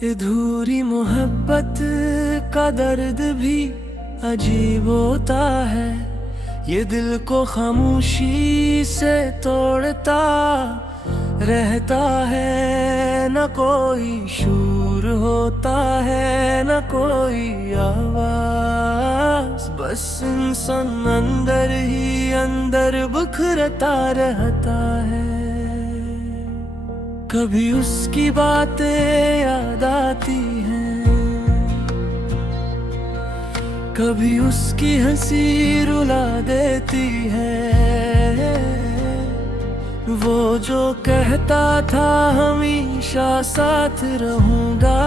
अधूरी मोहब्बत का दर्द भी अजीब होता है। ये दिल को खामोशी से तोड़ता रहता है। न कोई शूर होता है, न कोई आवाज, बस इंसान अंदर ही अंदर बिखरता रहता है। कभी उसकी बातें याद आती हैं, कभी उसकी हंसी रुला देती है। वो जो कहता था हमेशा साथ रहूंगा,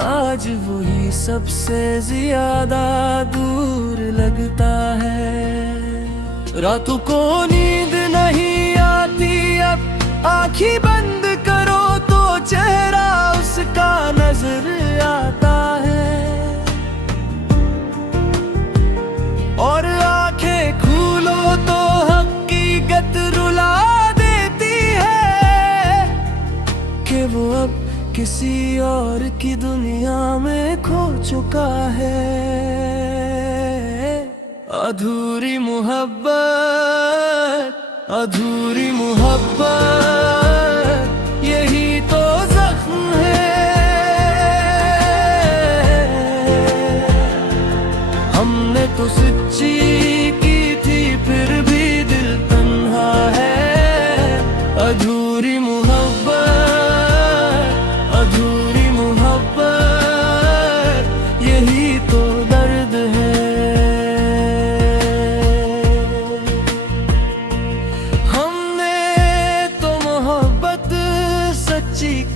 आज वही सबसे ज्यादा दूर लगता है। रातों को नींद नहीं आती, अब आँखें बंद करो तो चेहरा उसका नजर आता है। और आँखें खोलो तो हकीकत रुला देती है कि वो अब किसी और की दुनिया में खो चुका है। अधूरी मोहब्बत, अधूरी मोहब्बत, यही तो जख्म है। हमने तो सच्ची की थी, फिर भी दिल तन्हा है। अधूरी मोहब्बत, अधूरी मोहब्बत, यही तो दर्द है।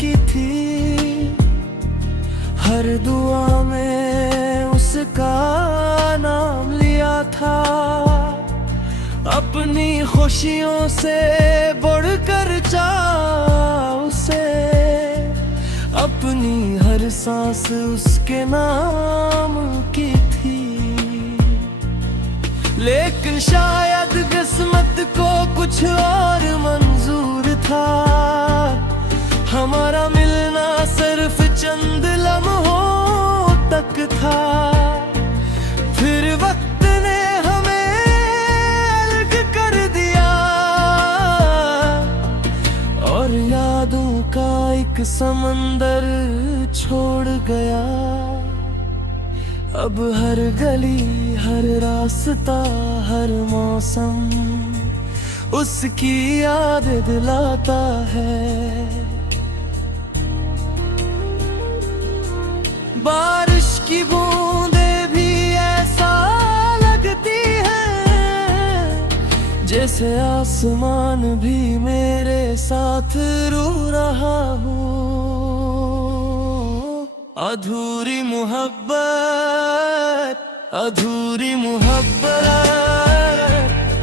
की थी, हर दुआ में उसका नाम लिया था। अपनी खुशियों से बढ़कर चाहा उसे, अपनी हर सांस उसके नाम की थी। लेकिन शायद किस्मत को कुछ और मंजूर था। हमारा मिलना सिर्फ चंद लम्हों तक था। फिर वक्त ने हमें अलग कर दिया, और यादों का एक समंदर छोड़ गया। अब हर गली, हर रास्ता, हर मौसम उसकी याद दिलाता है। बारिश की बूंदें भी ऐसा लगती हैं, जैसे आसमान भी मेरे साथ रो रहा हो। अधूरी मोहब्बत, अधूरी मोहब्बत,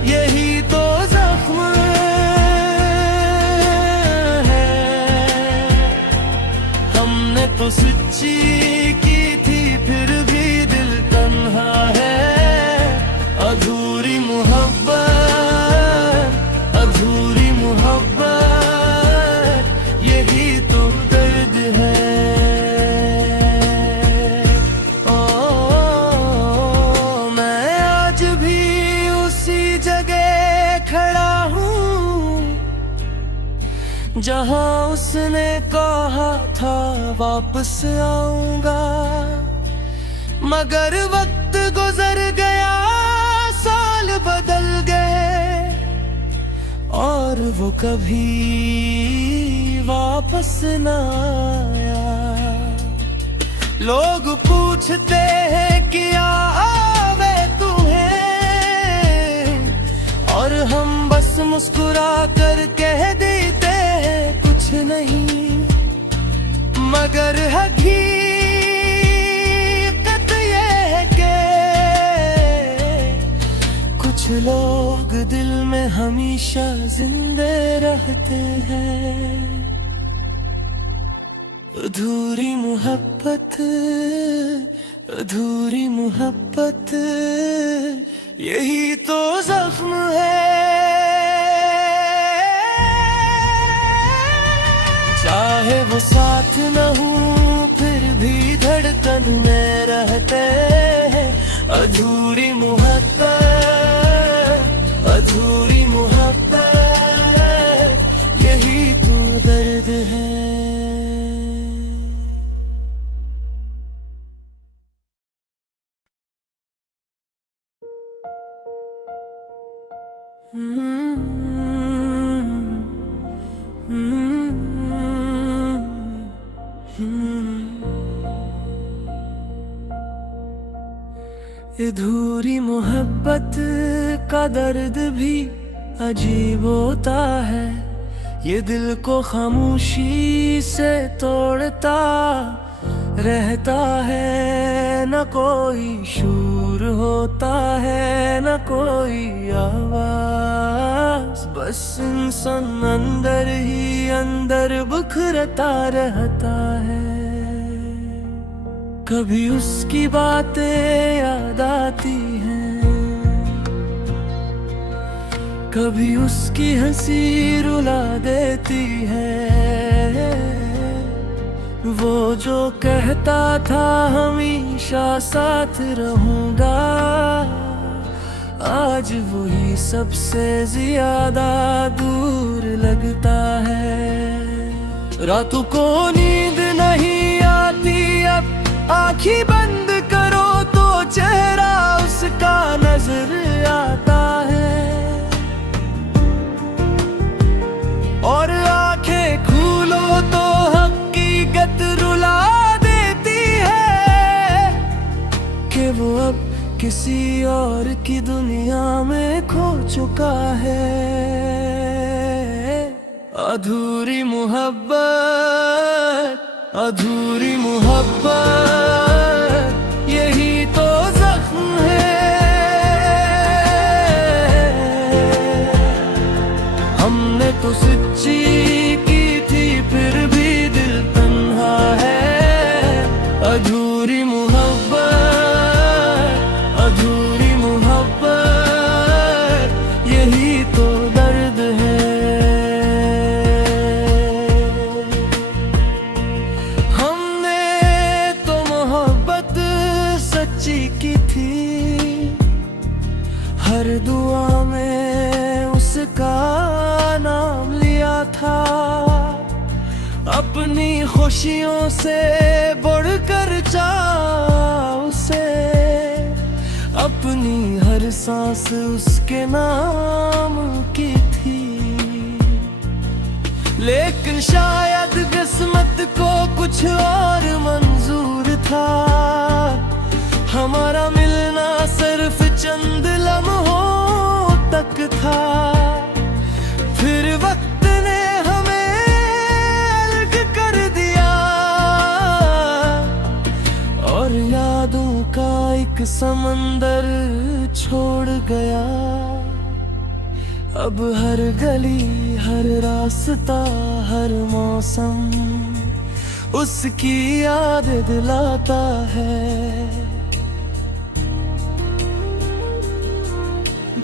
यही तो जख्म है। हमने तो सच्ची की थी, फिर भी दिल तन्हा है। अधूरी मोहब्बत, अधूरी मोहब्बत, यही तो दर्द है। ओ, मैं आज भी उसी जगह खड़ा हूँ जहाँ उसने कहा था वापस आऊंगा। मगर वक्त गुजर गया, साल बदल गए, और वो कभी वापस न आया। लोग पूछते हैं कि आवे तुम्हें, और हम बस मुस्कुरा कर कह देते कुछ नहीं। मगर हकीकत ये है कि कुछ लोग दिल में हमेशा जिंदे रहते हैं। अधूरी मोहब्बत, अधूरी मोहब्बत, यही तो जख्म है। चाहे वो साथ न हूँ फिर भी धड़कन में रहते हैं। अधूरी मोहब्बत, अधूरी मोहब्बत, यही तो दर्द है। अधूरी मोहब्बत का दर्द भी अजीब होता है। ये दिल को खामोशी से तोड़ता रहता है। न कोई शूर होता है न कोई आवाज, बस इंसान अंदर ही अंदर बिखरता रहता है। कभी उसकी बातें याद आती हैं, कभी उसकी हंसी रुला देती है। वो जो कहता था हमेशा साथ रहूंगा, आज वही सबसे ज्यादा दूर लगता है। रातों को नींद नहीं आती, अब आँखें बंद करो तो चेहरा उसका नजर आता है। और आँखें खोलो तो हकीकत रुला देती है कि वो अब किसी और की दुनिया में खो चुका है। अधूरी मोहब्बत, अधूरी मोहब्बत, यही तो जख्म है। हमने तो सच्ची की थी फिर भी दिल तन्हा है। अधूरी मोहब्बत, अधूरी मोहब्बत, यही तो दर्द है। की थी हर दुआ में उसका नाम लिया था। अपनी खुशियों से बढ़कर चाहा उसे, अपनी हर सांस उसके नाम की थी। लेकिन शायद किस्मत को कुछ और मंजूर था। हमारा मिलना सिर्फ चंद लम्हों तक था। फिर वक्त ने हमें अलग कर दिया और यादों का एक समंदर छोड़ गया। अब हर गली, हर रास्ता, हर मौसम उसकी याद दिलाता है।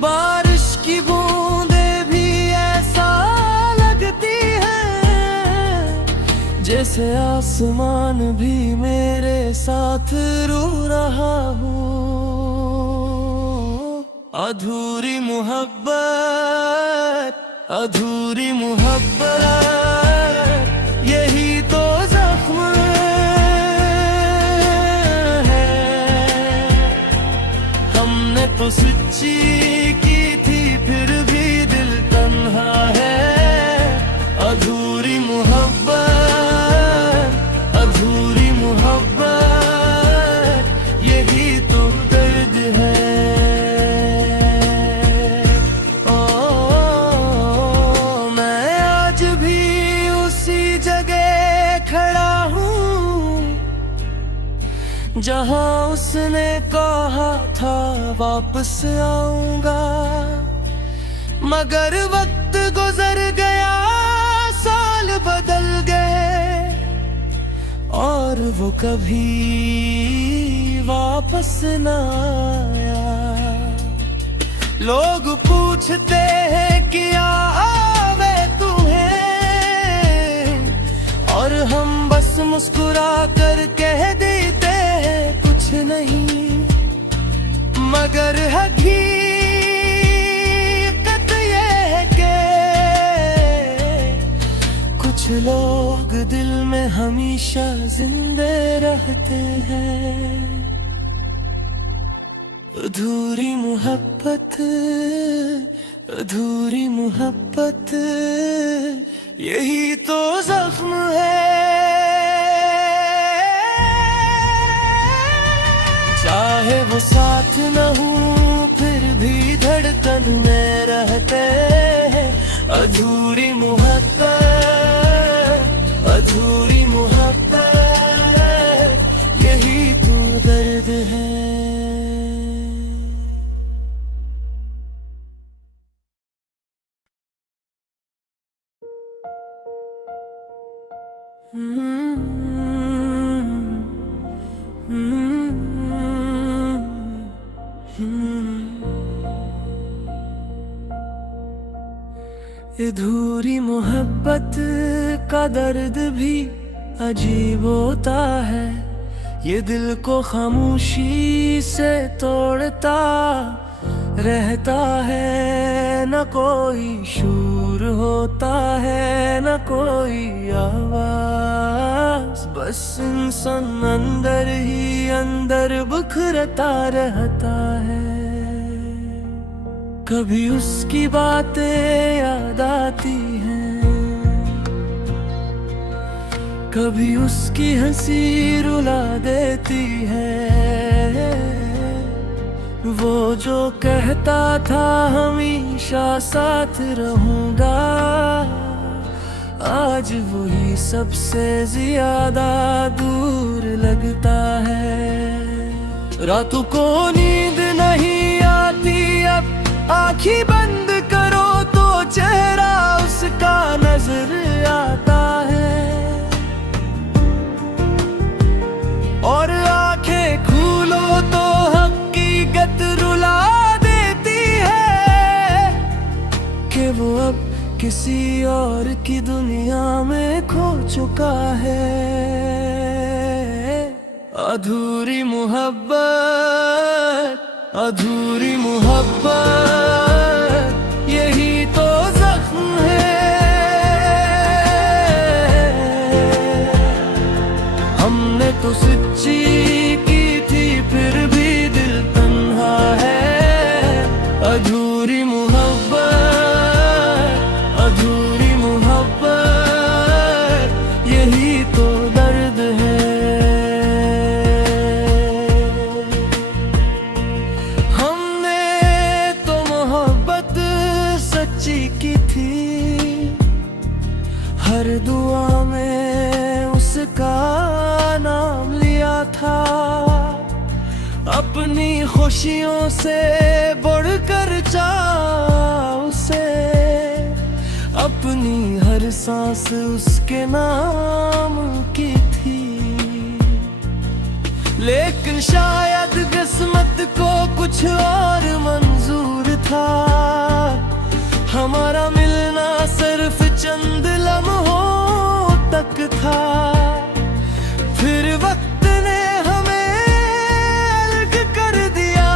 बारिश की बूंदें भी ऐसा लगती हैं जैसे आसमान भी मेरे साथ रो रहा हो। अधूरी मोहब्बत, अधूरी मोहब्बत, यही तो जख्म है। हमने तो सच्ची की थी फिर भी दिल तन्हा है। अधूरी मोहब्बत, अधूरी मोहब्बत, यही तो दर्द है। ओ, मैं आज भी उसी जगह खड़ा हूँ जहाँ उसने कहा था वापस आऊंगा। मगर वक्त गुजर गया, साल बदल गए, वो कभी वापस न आया। लोग पूछते हैं क्या आवे तुम्हें, और हम बस मुस्कुरा कर कह देते हैं कुछ नहीं, मगर हकीकत ये है कि कुछ लोग दिल में हमेशा जिंदे रहते हैं। अधूरी मोहब्बत, अधूरी मोहब्बत, यही तो जख्म है। चाहे वो साथ न हो फिर भी धड़कन में रहते हैं। अधूरी मोहब्बत, अधूरी मोहब्बत, यही तो दर्द है। अधूरी मोहब्बत का दर्द भी अजीब होता है। ये दिल को खामोशी से तोड़ता रहता है। न कोई शूर होता है न कोई आवाज, बस इंसान अंदर ही अंदर बिखरता रहता है। कभी उसकी बातें याद आती हैं, कभी उसकी हंसी रुला देती है। वो जो कहता था हमेशा साथ रहूंगा, आज वही सबसे ज्यादा दूर लगता है। रातों को नींद नहीं आती, अब आँखें बंद करो तो चेहरा उसका नजर आता है, और आँखें खोलो तो हकीकत रुला देती है कि वो अब किसी और की दुनिया में खो चुका है। अधूरी मोहब्बत, अधूरी मोहब्बत, यही तो जख्म है। हमने तो सच्ची की थी फिर भी दिल तन्हा है। अधूरी मोहब्बत, अधूरी मोहब्बत, यही तो दर्द है। की थी हर दुआ में उसका नाम लिया था। अपनी खुशियों से बढ़कर चाहा उसे, अपनी हर सांस उसके नाम की थी। लेकिन शायद किस्मत को कुछ और मंजूर था, हमारा मिलना सिर्फ चंद लम्हों तक था। फिर वक्त ने हमें अलग कर दिया,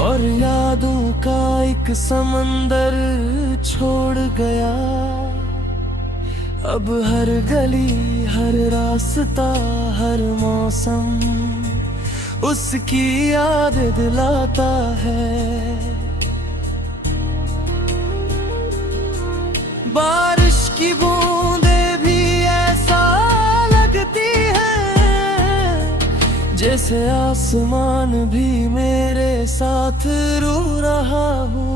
और यादों का एक समंदर छोड़ गया। अब हर गली, हर रास्ता, हर मौसम उसकी याद दिलाता है। बारिश की बूंदें भी ऐसा लगती हैं जैसे आसमान भी मेरे साथ रो रहा हो।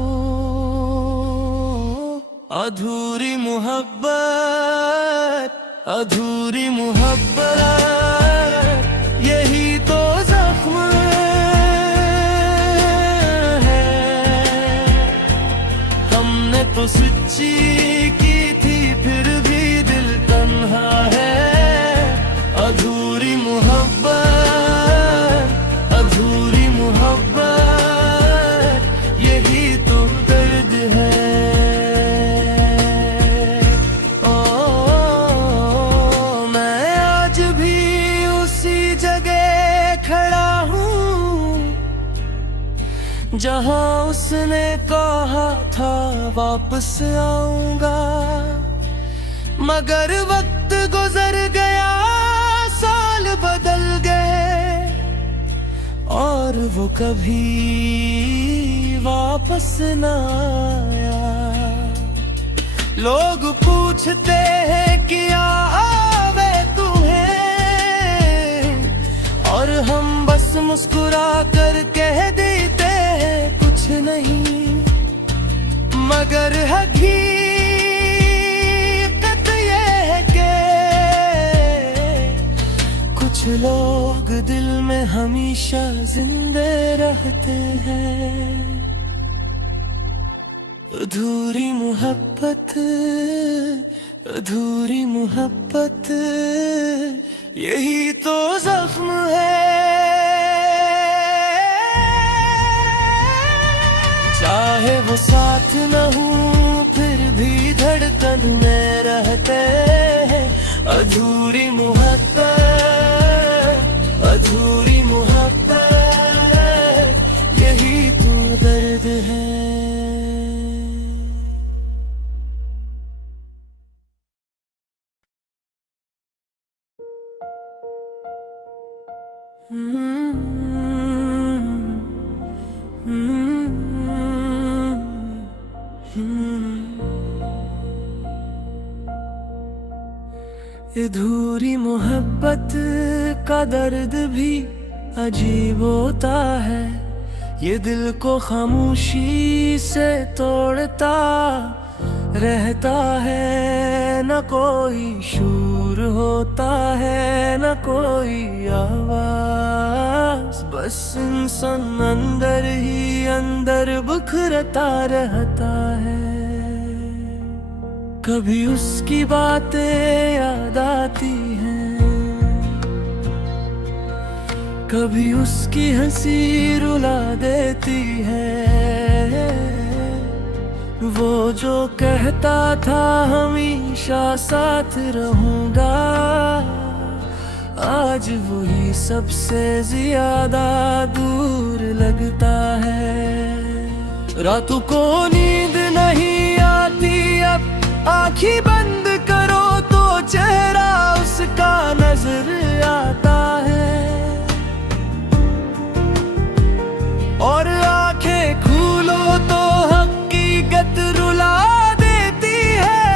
अधूरी मोहब्बत, अधूरी मोहब्बत, यही तो जख्म है। हमने तो सच्ची की थी फिर भी दिल तन्हा है। जहां उसने कहा था वापस आऊंगा, मगर वक्त गुजर गया, साल बदल गए और वो कभी वापस न आया। लोग पूछते हैं क्या आवे तुम्हें, और हम बस मुस्कुरा कर कह देते हैं कुछ नहीं, मगर हकीकत ये है कि कुछ लोग दिल में हमेशा जिंदे रहते हैं। अधूरी मोहब्बत, अधूरी मोहब्बत, यही तो जख्म है। चाहे वो साथ न हूँ फिर भी धड़कन में रहते हैं। अधूरी मोहब्बत, अधूरी मोहब्बत, यही तो दर्द है। अधूरी मोहब्बत का दर्द भी अजीब होता है, ये दिल को खामोशी से तोड़ता रहता है। न कोई शूर होता है, न कोई आवाज, बस इंसान अंदर ही अंदर बिखरता रहता है। कभी उसकी बातें याद आती हैं, कभी उसकी हंसी रुला देती है। वो जो कहता था हमेशा साथ रहूंगा, आज वही सबसे ज्यादा दूर लगता है। रातों को नींद नहीं आती, अब आँखें बंद करो तो चेहरा उसका नजर आता है, और आँखें खोलो तो हकीकत रुला देती है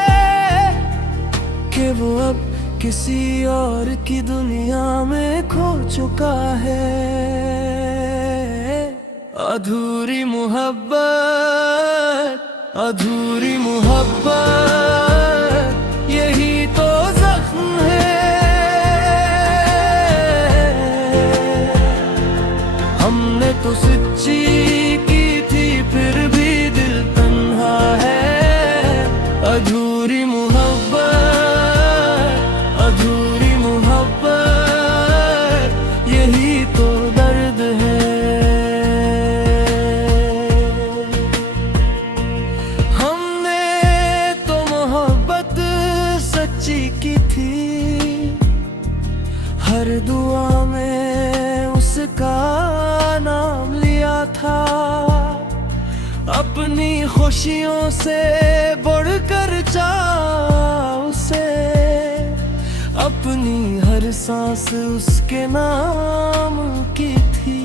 कि वो अब किसी और की दुनिया में खो चुका है। अधूरी मोहब्बत, अधूरी मोहब्बत, यही तो जख्म है। हमने तो सच्ची की थी फिर भी दिल तन्हा है। अधूरी मोहब्बत, अधूरी मोहब्बत, यही तो दर्द है। की थी हर दुआ में उसका नाम लिया था, अपनी खुशियों से बढ़कर चाहा उसे, अपनी हर सांस उसके नाम की थी।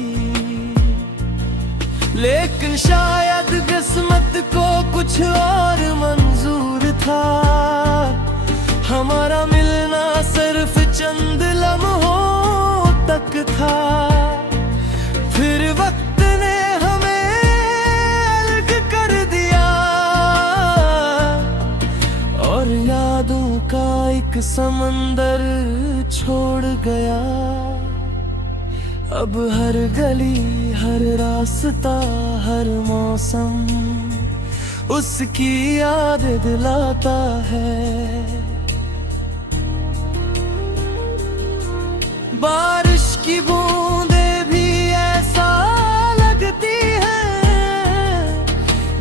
लेकिन शायद किस्मत को कुछ और मंजूर था, हमारा मिलना सिर्फ चंद लम्हों तक था। फिर वक्त ने हमें अलग कर दिया, और यादों का एक समंदर छोड़ गया। अब हर गली, हर रास्ता, हर मौसम उसकी याद दिलाता है। बारिश की बूंदें भी ऐसा लगती हैं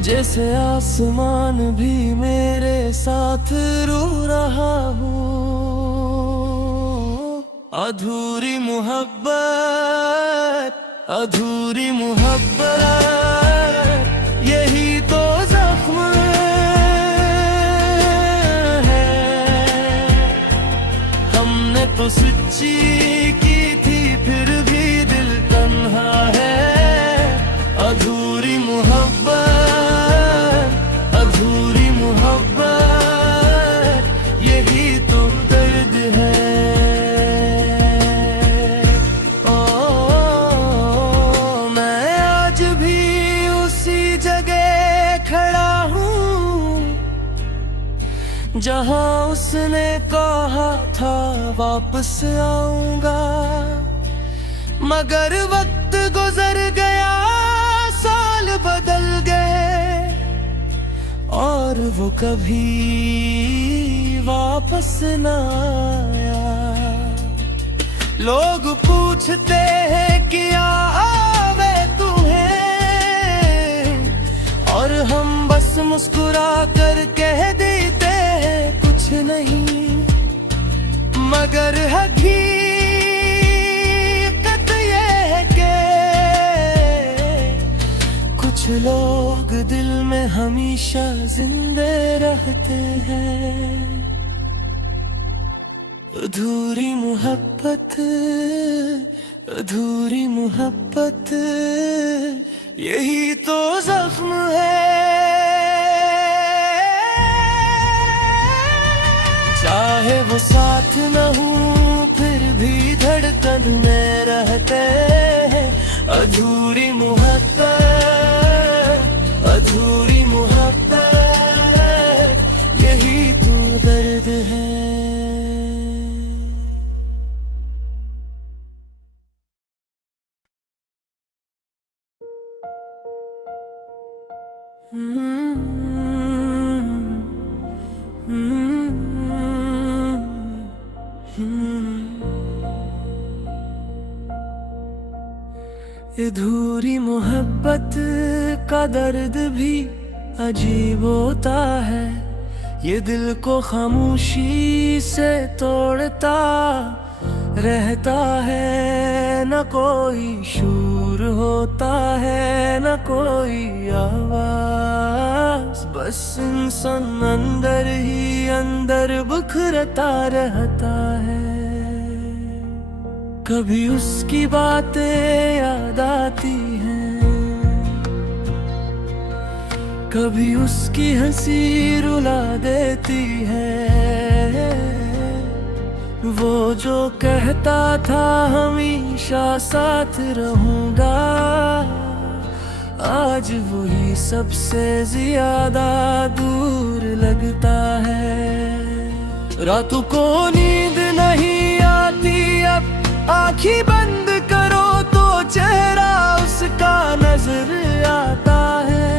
जैसे आसमान भी मेरे साथ रो रहा हो। अधूरी मोहब्बत, अधूरी मोहब्बत। तो सच्ची की थी फिर भी दिल तन्हा है। अधूरी मोहब्बत, अधूरी मोहब्बत, यही तो दर्द है। ओ मैं आज भी उसी जगह खड़ा हूँ जहाँ उसने कहा था वापस आऊंगा। मगर वक्त गुजर गया, साल बदल गए और वो कभी वापस न आया। लोग पूछते हैं क्या आवे तुम्हें, और हम बस मुस्कुरा कर कह देते हैं कुछ नहीं। मगर हकीकत ये है कि कुछ लोग दिल में हमेशा जिंदे रहते हैं। अधूरी मोहब्बत, अधूरी मोहब्बत, यही तो जख्म है। चाहे वो साथ न हूँ फिर भी धड़कन में रहते हैं। अधूरी मोहब्बत, अधूरी मोहब्बत, यही तो दर्द है। अधूरी मोहब्बत का दर्द भी अजीब होता है। ये दिल को खामोशी से तोड़ता रहता है। न कोई शूर होता है, न कोई आवाज, बस इंसान अंदर ही अंदर बिखरता रहता है। कभी उसकी बातें याद आती हैं, कभी उसकी हंसी रुला देती है। वो जो कहता था हमेशा साथ रहूंगा, आज वही सबसे ज्यादा दूर लगता है। रातों को नींद नहीं आती, अब आँखें बंद करो तो चेहरा उसका नजर आता है।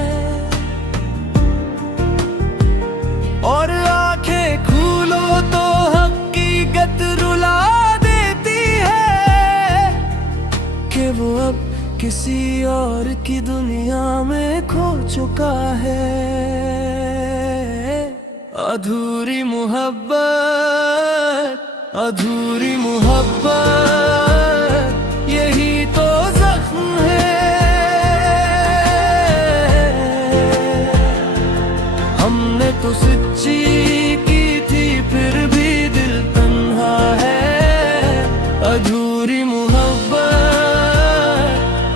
और आँखें खोलो तो हकीकत रुला देती है कि वो अब किसी और की दुनिया में खो चुका है। अधूरी मोहब्बत, अधूरी मोहब्बत, यही तो जख्म है। हमने तो सच्ची की थी फिर भी दिल तन्हा है। अधूरी मोहब्बत,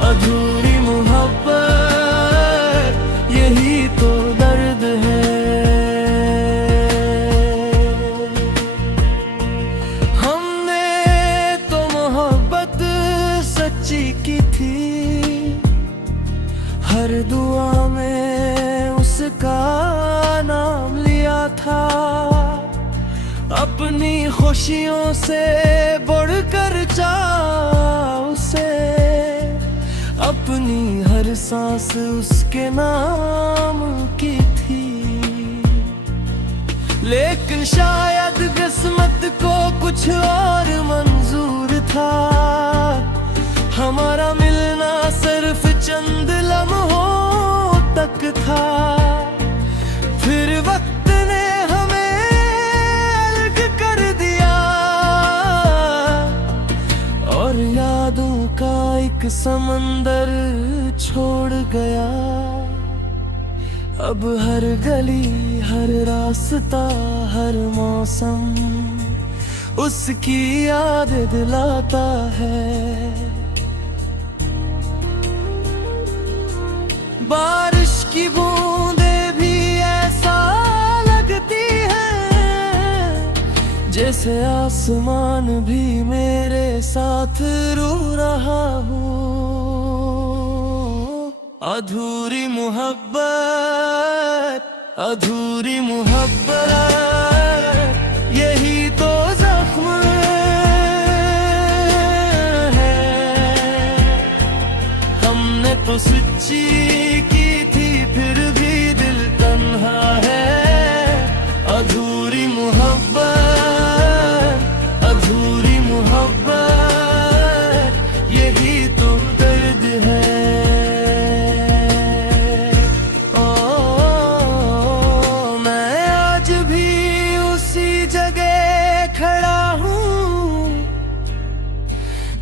अधूरी मोहब्बत, यही तो दर्द है। की थी हर दुआ में उसका नाम लिया था। अपनी खुशियों से बढ़कर चाहा उसे, अपनी हर सांस उसके नाम की थी। लेकिन शायद किस्मत को कुछ और मंजूर था। हमारा मिलना सिर्फ चंद लम्हों तक था। फिर वक्त ने हमें अलग कर दिया और यादों का एक समंदर छोड़ गया। अब हर गली, हर रास्ता, हर मौसम उसकी याद दिलाता है। बारिश की बूंदे भी ऐसा लगती है जैसे आसमान भी मेरे साथ रो रहा हो। अधूरी मोहब्बत, अधूरी मोहब्बत, यही तो जख्म है। हमने तो सच्ची की थी फिर भी दिल तन्हा है। अधूरी मोहब्बत, अधूरी मोहब्बत, यही तो दर्द है। ओ मैं आज भी उसी जगह खड़ा हूँ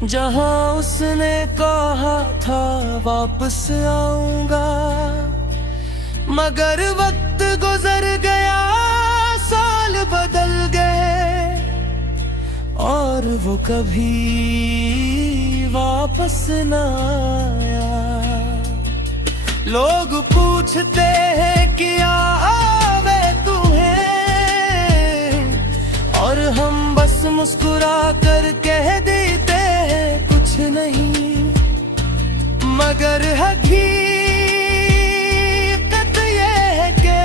जहाँ उसने कहा था वापस आऊंगा। मगर वक्त गुजर गया, साल बदल गए और वो कभी वापस न आया। लोग पूछते हैं क्या आवे तुम्हें, और हम बस मुस्कुरा कर कह देते हैं कुछ नहीं। मगर हकीकत ये है कि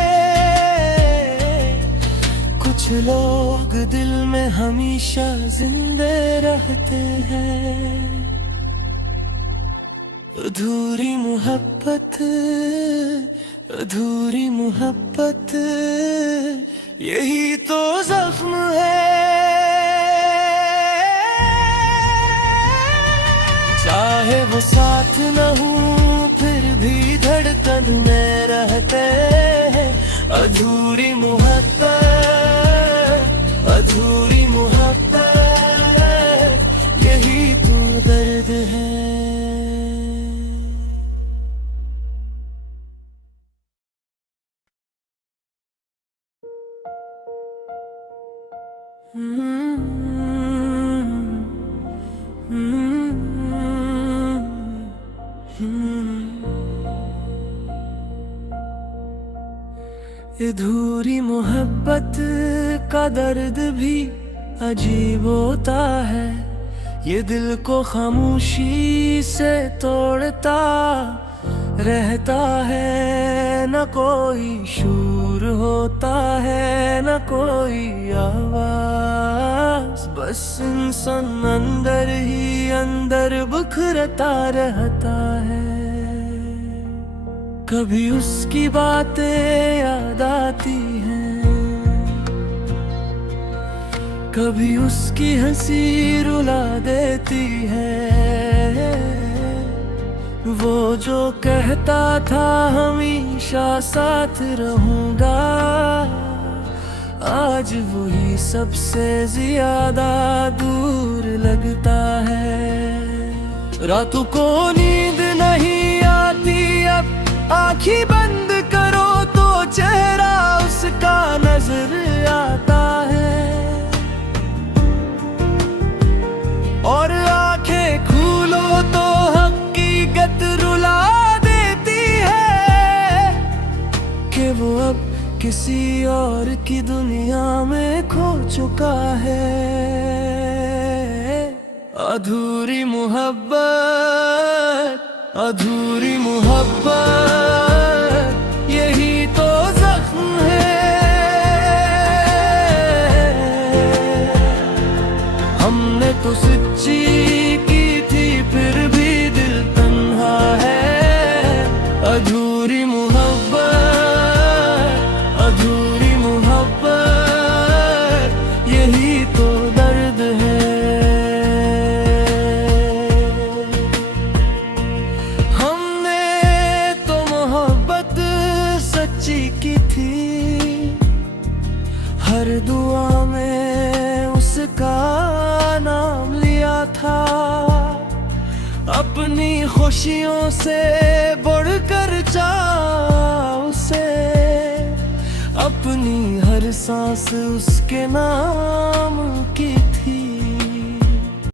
कुछ लोग दिल में हमेशा जिंदे रहते हैं। अधूरी मोहब्बत, अधूरी मोहब्बत, यही तो जख्म है। चाहे वो साथ न हूँ फिर भी धड़कन में रहते हैं। अधूरी मोहब्बत, अधूरी मोहब्बत, यही तो दर्द है। अधूरी मोहब्बत का दर्द भी अजीब होता है। ये दिल को खामोशी से तोड़ता रहता है। न कोई शूर होता है न कोई आवाज, बस इंसान अंदर ही अंदर बिखरता रहता है। कभी उसकी बातें याद आती हैं, कभी उसकी हंसी रुला देती है। वो जो कहता था हमेशा साथ रहूंगा, आज वही सबसे ज्यादा दूर लगता है। रातों को नींद नहीं आती, अब आँखें बंद करो तो चेहरा उसका नजर आता है। और आँखें खोलो तो हकीकत रुला देती है कि वो अब किसी और की दुनिया में खो चुका है। अधूरी मोहब्बत, अधूरी मोहब्बत, यही तो जख्म है। हमने तो सच्ची की थी फिर भी दिल तन्हा है। अधूरी मोहब्बत, अधूरी मोहब्बत, यही तो दर्द है। की थी हर दुआ में उसका नाम लिया था। अपनी खुशियों से बढ़कर चाहा उसे, अपनी हर सांस उसके नाम की